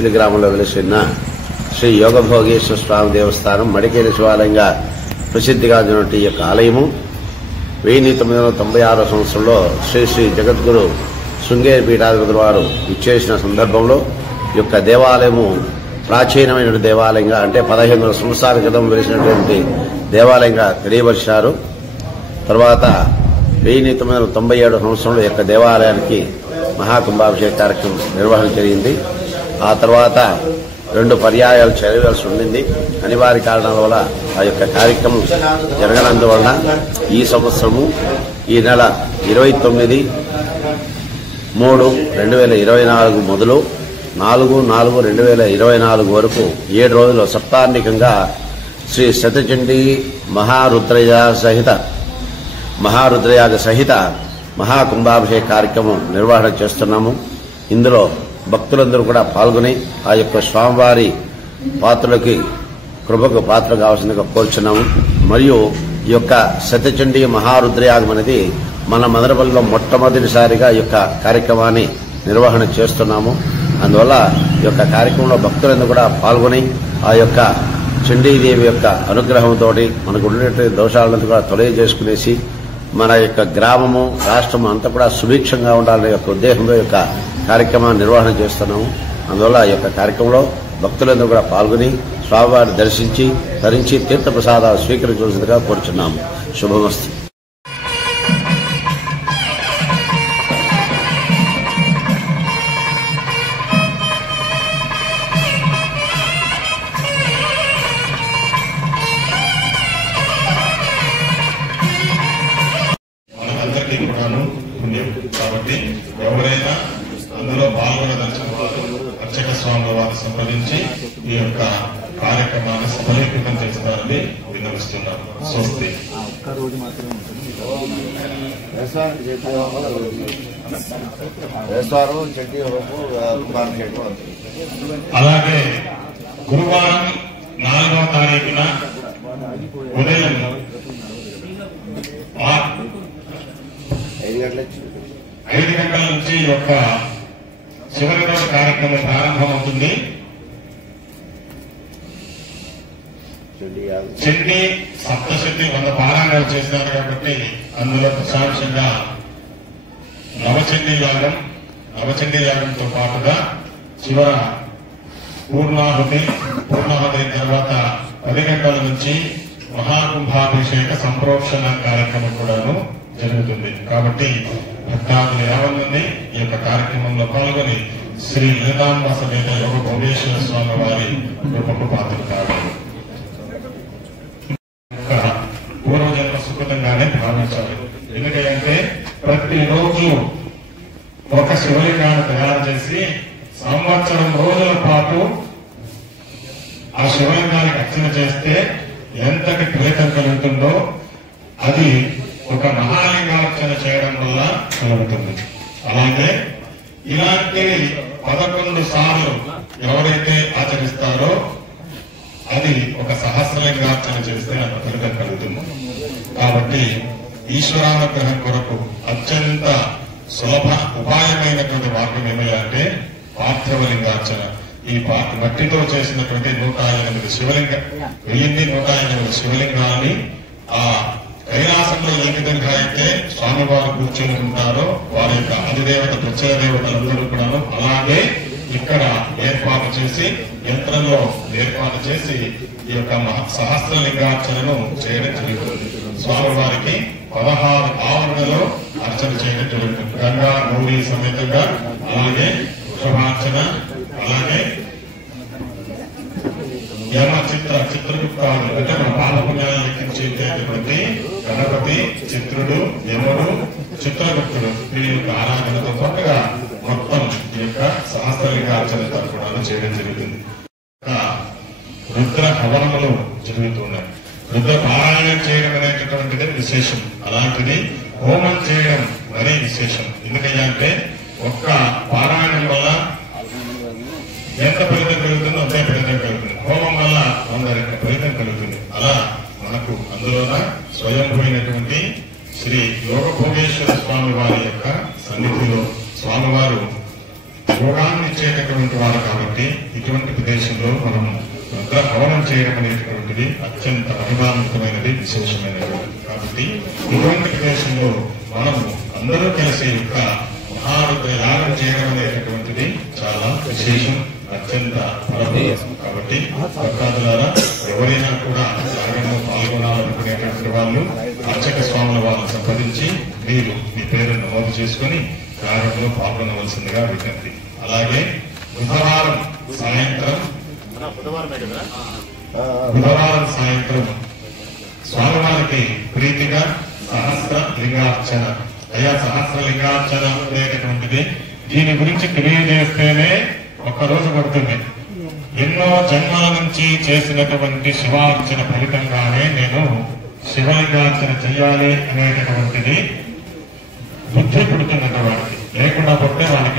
పిలి గ్రామంలో వెలిసిన శ్రీ యోగభోగేశ్వర స్వామి దేవస్థానం మడికేరి శివాలయంగా ప్రసిద్ధిగాంచినటువంటి ఈ యొక్క ఆలయము 1996 సంవత్సరంలో శ్రీ శ్రీ జగద్గురు శృంగేరి పీఠాధిపతుల వారు ఇచ్చేసిన సందర్భంలో ఈ యొక్క దేవాలయము ప్రాచీనమైన దేవాలయంగా అంటే 1500 సంవత్సరాల క్రితం వెలిసినటువంటి దేవాలయంగా తెలియపరిచారు. తర్వాత 1997 సంవత్సరంలో యొక్క దేవాలయానికి మహాకుంభాభిషేక కార్యక్రమం నిర్వహణ జరిగింది. ఆ తర్వాత 2 పర్యాయాలు చేయవలసి ఉండింది. అనివార్య కారణాల వల్ల ఆ యొక్క కార్యక్రమం జరగనందువలన ఈ సంవత్సరము ఈ నెల 29/3/2024 మొదలు 4/4/2024 వరకు 7 రోజులు సప్తాహనికంగా శ్రీ శతచండీ మహారుద్రయాగ సహిత మహాకుంభాభిషేక కార్యక్రమం నిర్వహణ చేస్తున్నాము. ఇందులో భక్తులందరూ కూడా పాల్గొని ఆ యొక్క స్వామివారి పాత్రలకి కృపకు పాత్ర కావాల్సిందిగా కోరుచున్నాము. మరియు ఈ యొక్క శతచండీ మహారుద్రయాగం అనేది మన మదనపల్లిలో మొట్టమొదటిసారిగా ఈ యొక్క కార్యక్రమాన్ని నిర్వహణ చేస్తున్నాము. అందువల్ల ఈ యొక్క కార్యక్రమంలో భక్తులందరూ కూడా పాల్గొని ఆ యొక్క చండీదేవి యొక్క అనుగ్రహంతో మనకు ఉన్నటువంటి దోషాలను కూడా తొలగించేసుకునేసి మన యొక్క గ్రామము రాష్ట్రము అంతా కూడా సుభిక్షంగా ఉండాలనే యొక్క ఉద్దేశంతో యొక్క కార్యక్రమాన్ని నిర్వహణ చేస్తున్నాము. అందువల్ల ఈ యొక్క కార్యక్రమంలో భక్తులందరూ కూడా పాల్గొని స్వామివారిని దర్శించి ధరించి తీర్థప్రసాదాలు స్వీకరించవలసిందిగా కోరుచున్నాము. శుభమస్తు. కాబట్టి ఎవరైనా అందులో పాల్గొనదలిచిన వారు అర్చక స్వాముల వారిని సంప్రదించి ఈ యొక్క కార్యక్రమాన్ని సఫలీకృతం చేస్తారని విన్నవిస్తున్నాను. స్వస్తి. అలాగే గురువారం 4వ తారీఖున ఉదయం 5 గంటల నుంచి ఈ యొక్క చివరి రోజు కార్యక్రమం ప్రారంభమవుతుంది. చండీ సప్తశతి 100 పారాయణాలు చేసినారు కాబట్టి అందులో ప్రశాంతంగా నవచండీ యాగంతో పాటుగా చివర పూర్ణాహుతి అయిన తర్వాత 10 గంటల నుంచి మహాకుంభాభిషేక సంప్రోక్షణ కార్యక్రమం కూడాను జరుగుతుంది. కాబట్టి భక్తాదులు యావన్మంది ఈ యొక్క కార్యక్రమంలో పాల్గొని శ్రీ లలితాంబ సమేత యోగ భోగేశ్వర స్వామి వారి కృపకు పాత్రలు కావాలి. పూర్వజన్మ సుకృతంగానే భావించాలి. ఎందుకంటే ప్రతిరోజు ఒక శివలింగాన్ని తయారు చేసి సంవత్సరం రోజుల పాటు ఆ శివలింగానికి అర్చన చేస్తే ఎంతటి ఫలితం కలుగుతుందో అది ఒక మహాలింగార్చన చేయడం వల్ల కలుగుతుంది. అలాగే ఇలాంటి 11 సార్లు ఎవరైతే ఆచరిస్తారో అది ఒక సహస్రలింగార్చన చేస్తే అంత ఫలితం కలుగుతుంది. కాబట్టి ఈశ్వరానుగ్రహం కొరకు అత్యంత సులభ ఉపాయమైనటువంటి మార్గం ఏమిటంటే పార్థివలింగార్చన. ఈ మట్టితో చేసినటువంటి 108 శివలింగాన్ని ఆ కైలాసంలో ఏ విధంగా అయితే స్వామివారు కూర్చొని ఉంటారో వారి యొక్క అధిదేవత ప్రత్యయ దేవతలందరూ కూడాను అలాగే ఇక్కడ ఏర్పాటు చేసి యంత్రంలో ఏర్పాటు చేసి ఈ యొక్క సహస్రలింగార్చనను చేయడం జరుగుతుంది. స్వామివారికి 16 ఆవరణలో అర్చన చేయడం జరుగుతుంది. గంగా గౌరీ సమేతంగా అలాగే వృషభార్చన అలాగే యమ చిత్రగుప్తాలు అంటే మన పాపపుణ్యాలు లెక్కించేటటువంటి గణపతి, చిత్రుడు, యముడు, చిత్రగుప్తుడు వీరి యొక్క ఆరాధనతో పాటుగా మొత్తం ఈ యొక్క సహస్రలింగార్చన తరపున చేయడం జరుగుతుంది. రుద్ర హవనములు జరుగుతున్నాయి. రుద్ర పారాయణం చేయడం అనేటటువంటిది విశేషం. అలాంటిది హోమం చేయడం మరీ విశేషం. ఎందుకంటే ఒక్క పారాయణం వల్ల ఎంత ఫలితం కలుగుతుందో అంతే ఫలితం కలుగుతుంది. హోమం వల్ల 100 రెట్ల ఫలితం కలుగుతుంది. అలా మనకు అందులోన స్వయంభూమైనటువంటి శ్రీ యోగభోగేశ్వర స్వామి వారి యొక్క సన్నిధిలో స్వామివారు యోగాన్ని ఇచ్చేటటువంటి వారు కాబట్టి ఇటువంటి ప్రదేశంలో మనం హవనం చేయడం అనేటటువంటిది అత్యంత మహిమాన్వితమైనది, విశేషమైనది. కాబట్టి ఇటువంటి ప్రదేశంలో మనము అందరూ కలిసి యొక్క మహారుద్ర యాగం చేయడం అనేటటువంటిది చాలా విశేషం, అత్యంత ఫలప్రదం. కాబట్టి భక్తాదులారా ఎవరైనా కూడా యాగంలో పాల్గొనాలనుకునేటువంటి వాళ్ళు అర్చక స్వాముల వాళ్ళని సంప్రదించి మీరు మీ పేరును నమోదు చేసుకుని యాగంలో పాల్గొనవలసిందిగా విజ్ఞప్తి. అలాగే బుధవారం సాయంత్రం స్వామివారికి ప్రీతిగా సహస్ర లింగార్చన, సహస్ర లింగార్చన అనేటటువంటిది దీని గురించి తెలియజేస్తేనే ఒక్కరోజు పడుతుంది. ఎన్నో జన్మల నుంచి చేసినటువంటి శివార్చన ఫలితంగానే నేను శివలింగార్చన చెయ్యాలి అనేటటువంటిది బుద్ధి పుడుతున్నటువంటి, లేకుండా పుట్టే వాళ్ళకి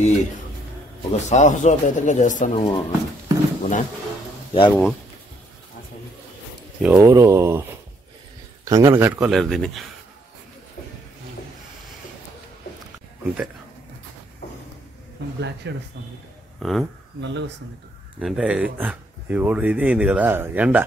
ఇది ఒక సాహసోపేతంగా చేస్తున్నాము యాగము. ఎవరు కంగన కట్టుకోలేరు దీన్ని, అంతే. బ్లాక్ షేడ్ వస్తుంది, నల్లగా వస్తుంది. అంటే ఇది అయింది కదా ఎండ,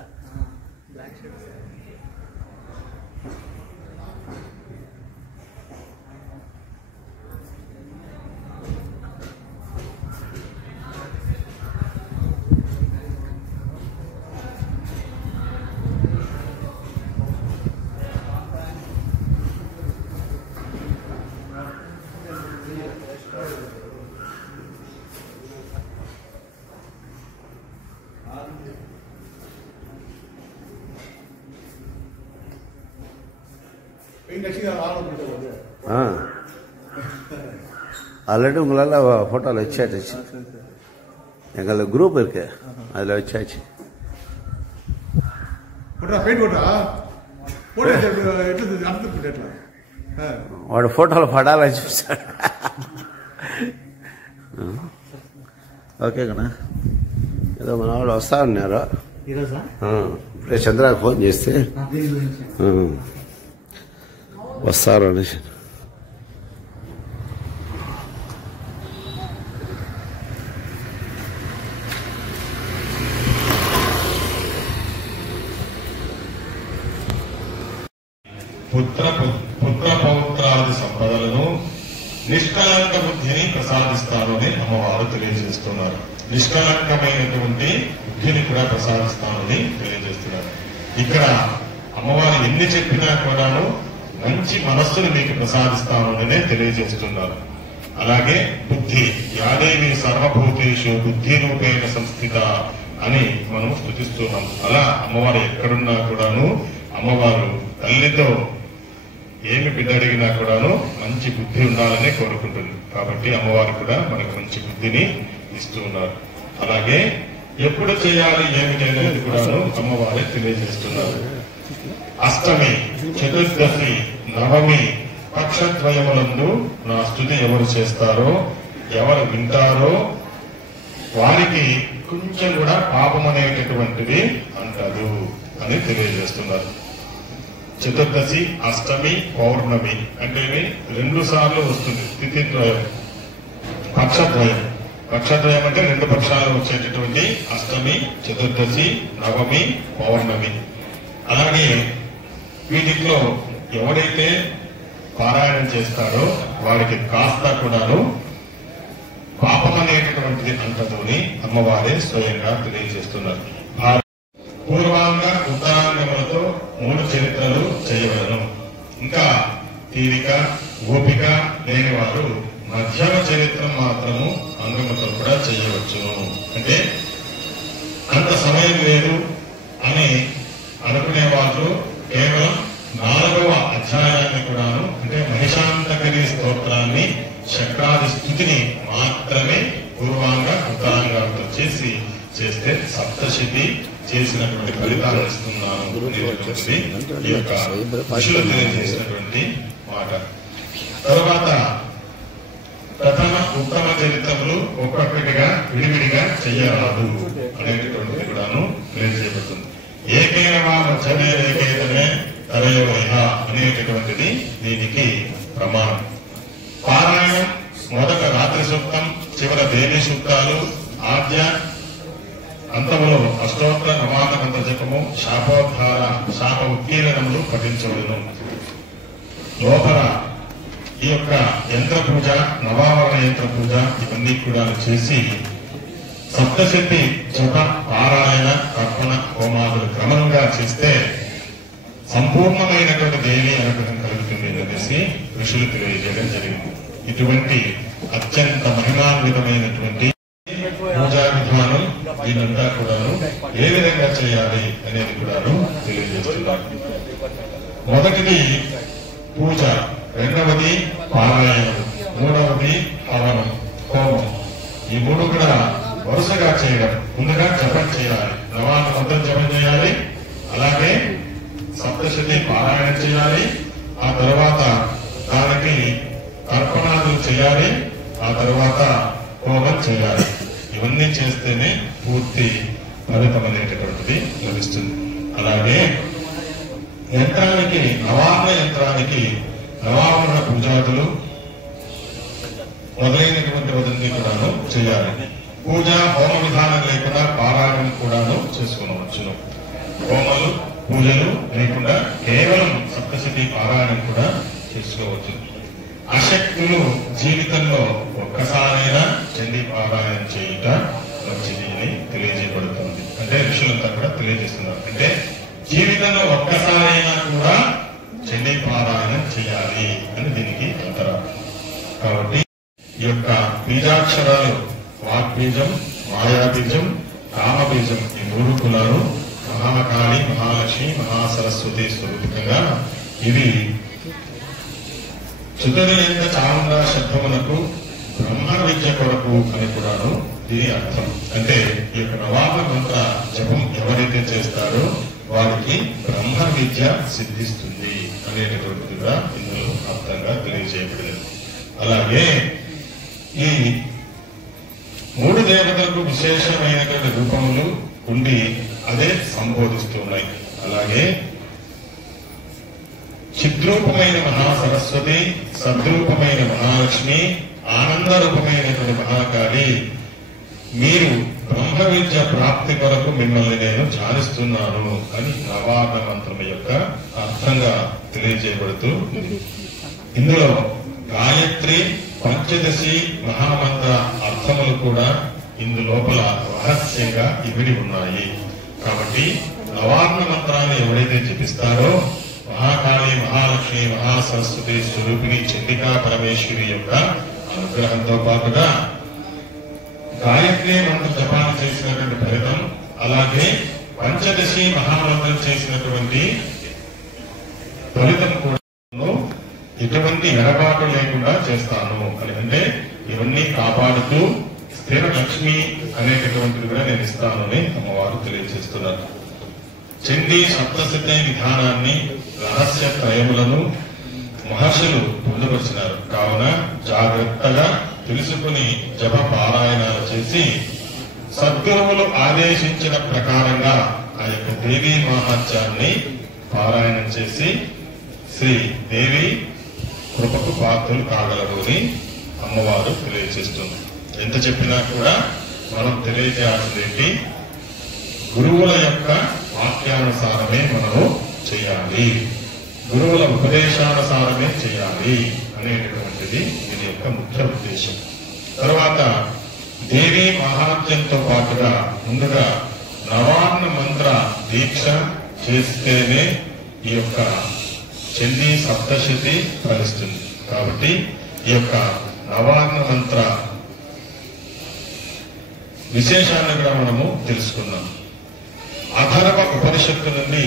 ஆல்ரெடி உங்களால போட்டோல வச்சாச்சு, எங்களுக்கு குரூப் இருக்கு, அதுல வச்சாச்சு. వాడు ఫోటోలు పడాలని చూస్తాడు. ఓకే కదా, ఏదో మన వాళ్ళు వస్తా ఉన్నారు ఇప్పుడే చంద్రాకి ఫోన్ చేస్తే వస్తారు అనేసి. పుత్ర పౌత్రాది సంపదలను నిష్కలంక బుద్ధిని ప్రసాదిస్తారు అని అమ్మవారు తెలియజేస్తున్నారు. నిష్కలంకమైనటువంటి బుద్ధిని కూడా ప్రసాదిస్తానని తెలియజేస్తున్నారు. ఇక్కడ అమ్మవారు ఎన్ని చెప్పినా కూడాను మంచి మనస్సును మీకు ప్రసాదిస్తాననే తెలియజేస్తున్నారు. అలాగే బుద్ధి, యాదేవి సర్వభూతేషు బుద్ధి రూపేణ సంస్థిత అని మనం స్తుతిస్తున్నాం. అలా అమ్మవారు ఎక్కడున్నా కూడాను అమ్మవారు తల్లితో ఏమి బిడ్డ అడిగినా కూడాను మంచి బుద్ధి ఉండాలని కోరుకుంటుంది. కాబట్టి అమ్మవారు కూడా మనకు మంచి బుద్ధిని ఇస్తూ ఉన్నారు. అలాగే ఎప్పుడు చేయాలి ఏమిటి అనేది కూడాను అమ్మవారే తెలియజేస్తున్నారు. అష్టమి, చతుర్దశి, నవమి పక్షద్వయములందు నా స్తుతి ఎవరు చేస్తారో, ఎవరు వింటారో వారికి కొంచెం కూడా పాపం అనేటటువంటిది అంటదు అని తెలియజేస్తున్నారు. చతుర్దశి, అష్టమి, పౌర్ణమి అంటే 2 సార్లు వస్తుంది తిథిద్వయం. పక్షద్వయం, పక్షద్వయం అంటే 2 పక్షాలు వచ్చేటటువంటి అష్టమి, చతుర్దశి, నవమి, పౌర్ణమి. అలాగే వీటిలో ఎవరైతే పారాయణం చేస్తారో వారికి కాస్త కూడాను పాపం అనేటటువంటిది అంటదు అని అమ్మవారే స్వయంగా తెలియజేస్తున్నారు. పూర్వాంగ ఉత్తరాంగములతో 3 చరిత్రలు చేయవలను. ఇంకా తీరిక ఓపిక లేని వారు మధ్యమ చరిత్ర మాత్రము అంగముతో కూడా చేయవచ్చును. అంటే అంత సమయం లేదు అని అనుకునే వాళ్ళు కేవలం 4వ అధ్యాయాన్ని కూడాను అంటే మహిషాంతకరి స్తోత్రాన్ని, శక్రాది స్థుతిని మాత్రమే పూర్వాంగ ఉత్తరాంగాలతో చేస్తే సప్తశతి చేసినటువంటి ఫలితాలు ఇస్తున్నాను ఈ యొక్క ఋషులు తెలియజేసినటువంటి మాట. తర్వాత ప్రథమ ఉత్తమ చరిత్రములు ఒక్కొక్కటిగా విడివిడిగా చెయ్యరాదు అనేటటువంటిది కూడాను తెలియజేయబడుతుంది. ఏకైనా మధ్యమే ఏకైతమే తరయోహ అనేటటువంటిది దీనికి ప్రమాణం. పారాయణం మొదట రాత్రి సూక్తం, చివర దేవి సూక్తాలు, ఆద్య అంతములో అష్టోత్తర నమాత మంత్ర జపము, శాపోద్ధార శాప ఉత్కీర్ణములు పఠించవలను. లోపల ఈ యొక్క యంత్ర పూజ, నవావరణ యంత్ర పూజ ఇవన్నీ కూడా చేసి సప్తశక్తి జప, పారాయణ, తర్పణ, హోమాదులు క్రమంగా చేస్తే సంపూర్ణమైనటువంటి దేవి అనుగ్రహం కలుగుతుంది అనేసి ఋషులు తెలియజేయడం జరిగింది. ఇటువంటి అత్యంత మహిమాన్వితమైనటువంటి పూజా విధానం దీనంతా కూడాను ఏ విధంగా చేయాలి అనేది కూడాను తెలియజేస్తున్నారు. మొదటిది పూజ, రెండవది పారాయణం, మూడవది హవనం, హోమం. ఈ 3 కూడా వరుసగా చేయడం. ముందుగా జపం చేయాలి, నవాన్ని మొత్తం జపం చేయాలి, అలాగే సప్తశతి పారాయణం చేయాలి, ఆ తర్వాత దానికి తర్పణాదులు చేయాలి, ఆ తర్వాత హోమం చేయాలి. ఇవన్నీ చేస్తేనే పూర్తి ఫలితం అనేటటువంటిది లభిస్తుంది. అలాగే యంత్రానికి, నవావరణ యంత్రానికి నవావరణ పూజాదులు మొదలైనటువంటి వదంతి కూడాను చేయాలి. పూజ హోమ విధానం లేకుండా పారాయణం కూడాను చేసుకునవచ్చును. హోమాలు పూజలు లేకుండా కేవలం సప్తశతి పారాయణం కూడా చేసుకోవచ్చు. అశక్తులు జీవితంలో ఒక్కసారైనా చండీ పారాయణం చేయుట మంచిది అని తెలియజేయబడుతుంది. అంటే ఋషులంతా కూడా తెలియజేస్తున్నారు. అంటే జీవితంలో ఒక్కసారైనా కూడా చండీ పారాయణం చేయాలి అని దీనికి అంటారు. కాబట్టి ఈ యొక్క బీజాక్షరాలు వాగ్బీజం, మాయాబీజం, కామబీజం ఈ 3 కులాలు మహాకాళి, మహాలక్ష్మి, మహాసరస్వతి స్వరూపంగా ఇవి చుతరిలేంత చాముండా శబ్దమునకు బ్రహ్మ విద్య కొరకు అని కూడాను దీని అర్థం. అంటే ఈ యొక్క నవాబ మంత్ర జపం ఎవరైతే చేస్తారో వారికి బ్రహ్మ విద్య సిద్ధిస్తుంది అనేటటువంటిదిగా ఇందులో అర్థంగా తెలియజేయబడింది. అలాగే ఈ మూడు దేవతలకు విశేషమైనటువంటి రూపములు ఉండి అదే సంబోధిస్తున్నాయి. అలాగే చిద్రూపమైన మహాసరస్వతి, సద్రూపమైన మహాలక్ష్మి, ఆనందరూపమైనటువంటి మహాకాళి, మీరు బ్రహ్మ విద్య ప్రాప్తి కొరకు మిమ్మల్ని నేను ధ్యానిస్తున్నాను అని నవాబ మంత్రం యొక్క అర్థంగా తెలియజేయబడుతూ ఇందులో గాయత్రి పంచదశి మహామంత్ర అర్థములు కూడా ఇందు లోపల రహస్యంగా ఇమిడి ఉన్నాయి. కాబట్టి నవార్ణ మంత్రాన్ని ఎవరైతే జపిస్తారో మహాకాళి, మహాలక్ష్మి, మహాసరస్వతి స్వరూపిణి చండికా పరమేశ్వరి యొక్క అనుగ్రహంతో పాటుగా గాయత్రి మంత్ర జపాన్ని చేసినటువంటి ఫలితం, అలాగే పంచదశి మహామంత్రం చేసినటువంటి ఫలితం కూడా ఎటువంటి ఎడబాటు లేకుండా చేస్తాను అని. అంటే ఇవన్నీ కాపాడుతూ స్థిర లక్ష్మి అనేటటువంటిది కూడా నేను ఇస్తానని అమ్మవారు తెలియజేస్తున్నారు. చండీ సప్తశతి విధానాన్ని, రహస్య త్రయములను మహర్షులు పొందుపరిచినారు. కావున జాగ్రత్తగా తెలుసుకుని జప పారాయణాలు చేసి సద్గురువులు ఆదేశించిన ప్రకారంగా ఆ యొక్క దేవీ మహాత్యాన్ని పారాయణం చేసి శ్రీ దేవి కృపకు పాత్రలు కాగలరు అని అమ్మవారు తెలియజేస్తుంది. ఎంత చెప్పినా కూడా మనం తెలియజేయాల్సిందేంటి, గురువుల యొక్క వాక్యానుసారమే మనము చేయాలి, గురువుల ఉపదేశానుసారమే చేయాలి అనేటటువంటిది దీని యొక్క ముఖ్య ఉద్దేశం. తర్వాత దేవీ మహాత్యంతో పాటుగా ముందుగా నవార్ణ మంత్ర దీక్ష చేస్తేనే ఈ యొక్క చండీ సప్తశతి ఫలిస్తుంది. కాబట్టి ఈ యొక్క నవార్ణ మంత్ర విశేషాన్ని కూడా మనము తెలుసుకున్నాం. అథర్వ ఉపనిషత్తు నుండి